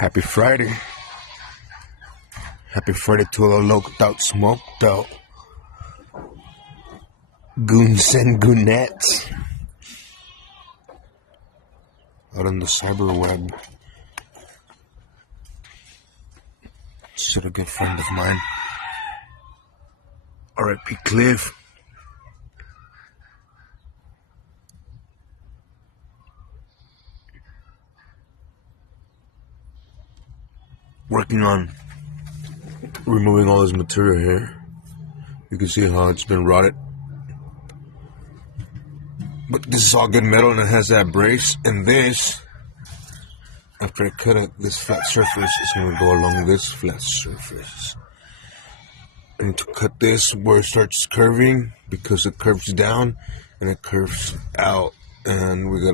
Happy Friday. Happy Friday to all the loced out, smoked out goons and goonettes out on the cyber web. This is a good friend of mine, R.I.P. Cliff. Working on removing all this material here. You can see how it's been rotted. But this is all good metal and it has that brace. And this, after I cut it, this flat surface is going to go along this flat surface. I need to cut this where it starts curving because it curves down and it curves out. And we got to